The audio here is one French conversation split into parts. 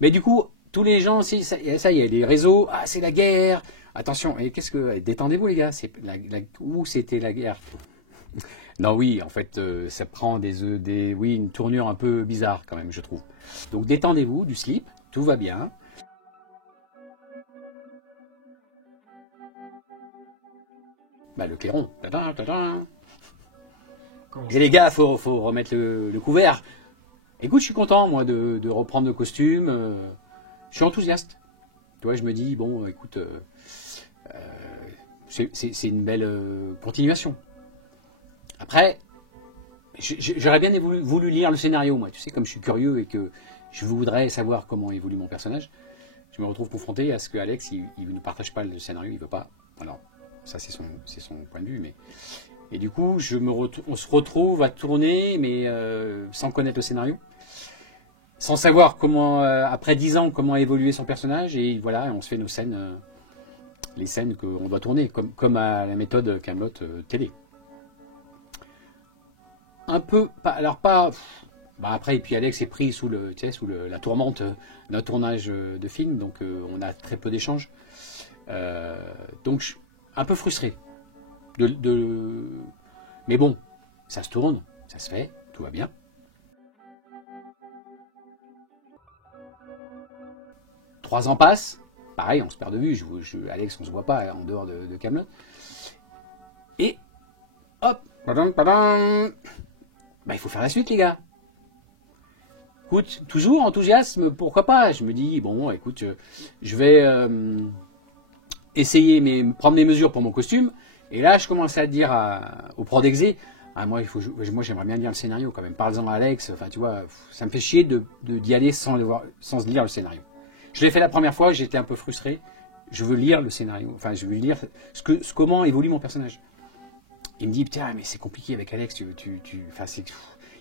Mais du coup, tous les gens, si, ça y est, les réseaux, ah, c'est la guerre. Attention, et qu'est-ce que. Détendez-vous, les gars. Où c'était la guerre? Non, oui, en fait, ça prend oui, une tournure un peu bizarre, quand même, je trouve. Donc, détendez-vous, du slip, tout va bien. Bah, le clairon. Tadam, tadam. Et les gars, faut remettre le couvert. Écoute, je suis content, moi, de reprendre le costume. Je suis enthousiaste. Tu vois, je me dis, bon, écoute, c'est une belle continuation. Après, j'aurais bien voulu lire le scénario, moi. Tu sais, comme je suis curieux et que je voudrais savoir comment évolue mon personnage, je me retrouve confronté à ce que Alex, il ne partage pas le scénario, il veut pas. Alors, ça, c'est son point de vue, mais... Et du coup, on se retrouve à tourner, mais sans connaître le scénario, sans savoir comment, après 10 ans, comment évoluer son personnage, et voilà, on se fait nos scènes, les scènes qu'on doit tourner, comme à la méthode Kaamelott télé. Un peu, alors pas... Bah après, et puis Alex est pris sous la tourmente d'un tournage de film, donc on a très peu d'échanges. Donc, je suis un peu frustré. Mais bon, ça se tourne, ça se fait, tout va bien. 3 ans passent, pareil, on se perd de vue. Alex, on se voit pas en dehors de Kaamelott. Et hop, padam, padam, bah, il faut faire la suite, les gars. Écoute, toujours enthousiasme, pourquoi pas? Je me dis, bon, écoute, je vais essayer, prendre mes mesures pour mon costume. Et là, je commence à dire au Prodexé, moi, j'aimerais bien lire le scénario quand même. Parle-en à Alex, enfin, tu vois, ça me fait chier d'y aller sans lire le scénario. Je l'ai fait la première fois, j'étais un peu frustré. Je veux lire le scénario, enfin, je veux lire comment évolue mon personnage. Il me dit, putain, mais c'est compliqué avec Alex,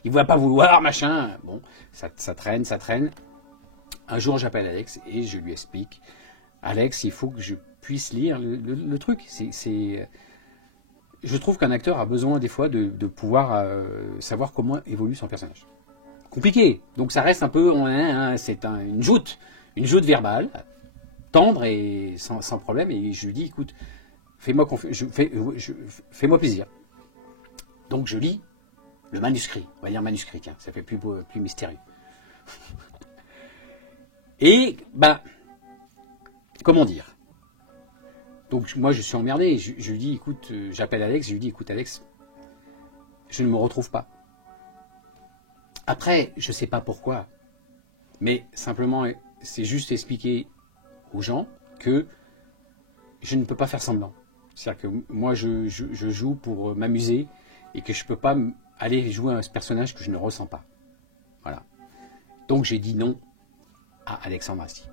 il va pas vouloir, machin. Bon, ça traîne. Un jour, j'appelle Alex et je lui explique, Alex, il faut que je puisse lire le truc. Je trouve qu'un acteur a besoin des fois de pouvoir savoir comment évolue son personnage. Compliqué. Donc ça reste un peu, c'est une joute verbale, tendre et sans problème. Et je lui dis, écoute, fais-moi plaisir. Donc je lis le manuscrit. On va dire manuscrit, tiens, ça fait plus mystérieux. Et, comment dire? Donc moi je suis emmerdé, je lui dis, écoute, j'appelle Alex, je lui dis, écoute Alex, je ne me retrouve pas. Après, je ne sais pas pourquoi, mais simplement, c'est juste expliquer aux gens que je ne peux pas faire semblant. C'est-à-dire que moi je joue pour m'amuser et que je ne peux pas aller jouer un personnage que je ne ressens pas. Voilà. Donc j'ai dit non à Alexandre Astier.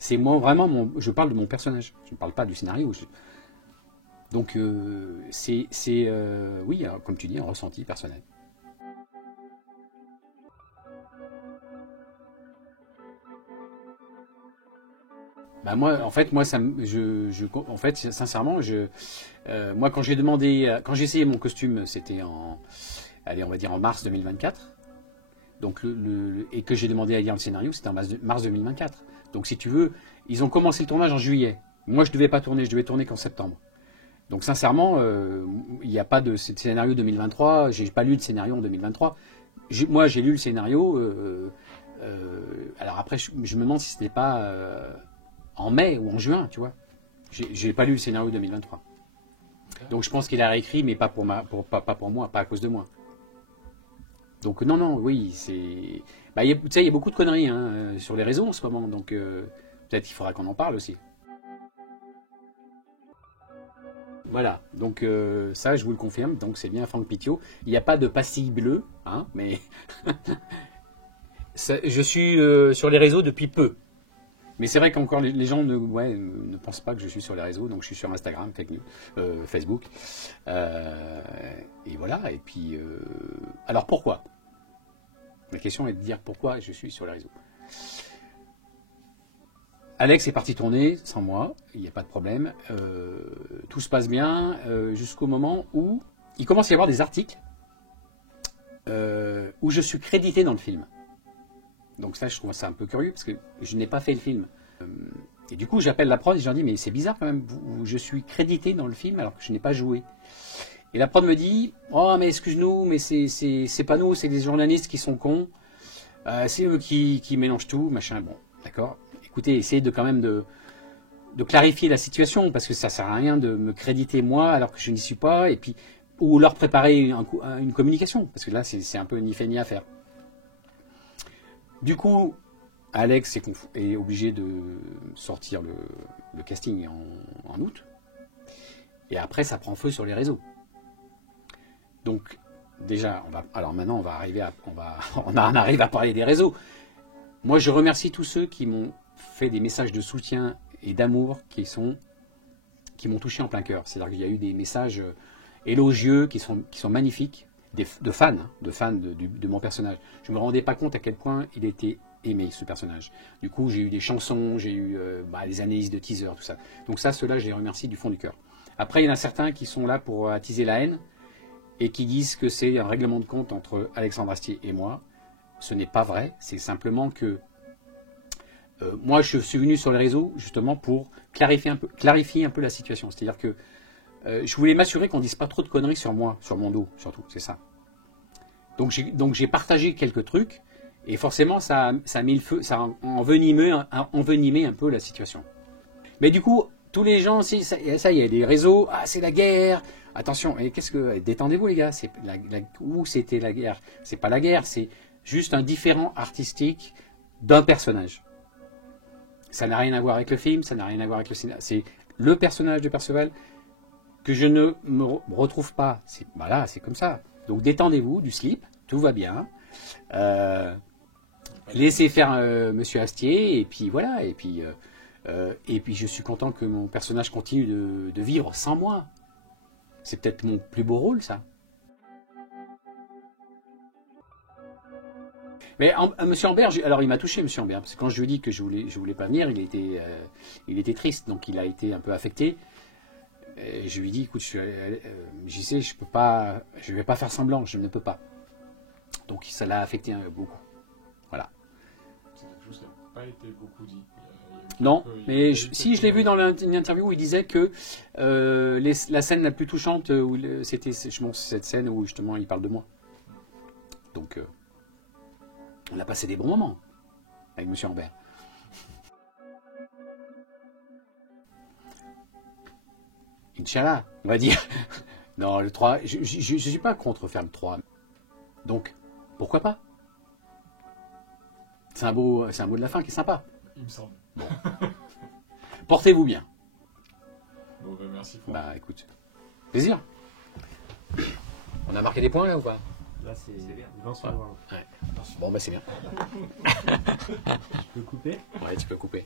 C'est moi vraiment, je parle de mon personnage, je ne parle pas du scénario. Donc oui, comme tu dis, un ressenti personnel. Bah moi, en fait, sincèrement, moi quand j'ai demandé, quand j'ai essayé mon costume, c'était allez, on va dire en mars 2024. Donc et que j'ai demandé à lire le scénario, c'était en mars 2024. Donc si tu veux, ils ont commencé le tournage en juillet. Moi, je devais pas tourner, je devais tourner qu'en septembre. Donc sincèrement, il n'y a pas de scénario 2023. J'ai pas lu le scénario en 2023. Moi, j'ai lu le scénario. Alors après, je me demande si c'était pas en mai ou en juin, tu vois. J'ai pas lu le scénario 2023. Donc je pense qu'il a réécrit, mais pas pour moi, pas à cause de moi. Donc non, oui, c'est... tu sais, il y a beaucoup de conneries sur les réseaux en ce moment, donc peut-être qu'il faudra qu'on en parle aussi. Voilà, donc ça, je vous le confirme, donc c'est bien Franck Pitio. Il n'y a pas de pastille bleue, mais je suis sur les réseaux depuis peu. Mais c'est vrai qu'encore les gens ne pensent pas que je suis sur les réseaux, donc je suis sur Instagram, Facebook. Et voilà, et puis... alors pourquoi? La question est de dire pourquoi je suis sur les réseaux. Alex est parti tourner sans moi, il n'y a pas de problème. Tout se passe bien jusqu'au moment où il commence à y avoir des articles où je suis crédité dans le film. Donc ça, je trouve ça un peu curieux, parce que je n'ai pas fait le film. Et du coup, j'appelle la prod et je leur dis, mais c'est bizarre quand même, je suis crédité dans le film alors que je n'ai pas joué. Et la prod me dit, oh mais excuse-nous, mais c'est pas nous, c'est des journalistes qui sont cons. C'est eux qui mélangent tout, machin. Bon, d'accord. Écoutez, essayez de quand même de clarifier la situation, parce que ça sert à rien de me créditer moi alors que je n'y suis pas, et puis ou leur préparer une communication, parce que là c'est un peu ni fait ni à faire. Du coup, Alex est obligé de sortir le casting en août, et après ça prend feu sur les réseaux. Donc déjà, alors maintenant on arrive à parler des réseaux. Moi je remercie tous ceux qui m'ont fait des messages de soutien et d'amour qui m'ont touché en plein cœur. C'est-à-dire qu'il y a eu des messages élogieux qui sont magnifiques, de fans de mon personnage. Je ne me rendais pas compte à quel point il était aimé, ce personnage. Du coup, j'ai eu des chansons, j'ai eu des analyses de teaser, tout ça. Donc ça, ceux-là, je les remercie du fond du cœur. Après, il y en a certains qui sont là pour attiser la haine et qui disent que c'est un règlement de compte entre Alexandre Astier et moi. Ce n'est pas vrai, c'est simplement que moi, je suis venu sur les réseaux justement pour clarifier un peu la situation. C'est-à-dire que je voulais m'assurer qu'on ne dise pas trop de conneries sur moi, sur mon dos, surtout, c'est ça. Donc j'ai partagé quelques trucs, et forcément, ça a mis le feu, ça a envenimé un peu la situation. Mais du coup, tous les gens, ça y est, les réseaux, c'est la guerre, attention, et détendez-vous les gars, où c'était la guerre? C'est pas la guerre, c'est juste un différent artistique d'un personnage. Ça n'a rien à voir avec le film, ça n'a rien à voir avec le scénario. C'est le personnage de Perceval que je ne me retrouve pas. C'est comme ça. Donc détendez-vous, du slip, tout va bien. Laissez faire Monsieur Astier, et puis voilà. Et puis je suis content que mon personnage continue de vivre sans moi. C'est peut-être mon plus beau rôle, ça. Mais Monsieur Ambert, alors il m'a touché, Monsieur Ambert, parce que quand je lui ai dit que je voulais pas venir, il était triste, donc il a été un peu affecté. Et je lui ai dit, écoute, j'y sais, je vais pas faire semblant, je ne peux pas. Donc ça l'a affecté beaucoup. Voilà. C'est quelque chose qui n'a pas été beaucoup dit. Non, mais si je l'ai vu dans une interview où il disait que la scène la plus touchante, c'était cette scène où justement il parle de moi. Donc on a passé des bons moments avec Monsieur Ambert. Inch'Allah, on va dire. Non, le 3, je ne suis pas contre faire le 3. Donc, pourquoi pas? C'est un mot de la fin qui est sympa. Il me semble. Bon. Portez-vous bien. Bon, merci. Bah écoute, plaisir. On a marqué des points là ou pas? Là, c'est bien. Ouais. Bon, bah c'est bien. Je peux couper? Ouais, tu peux couper.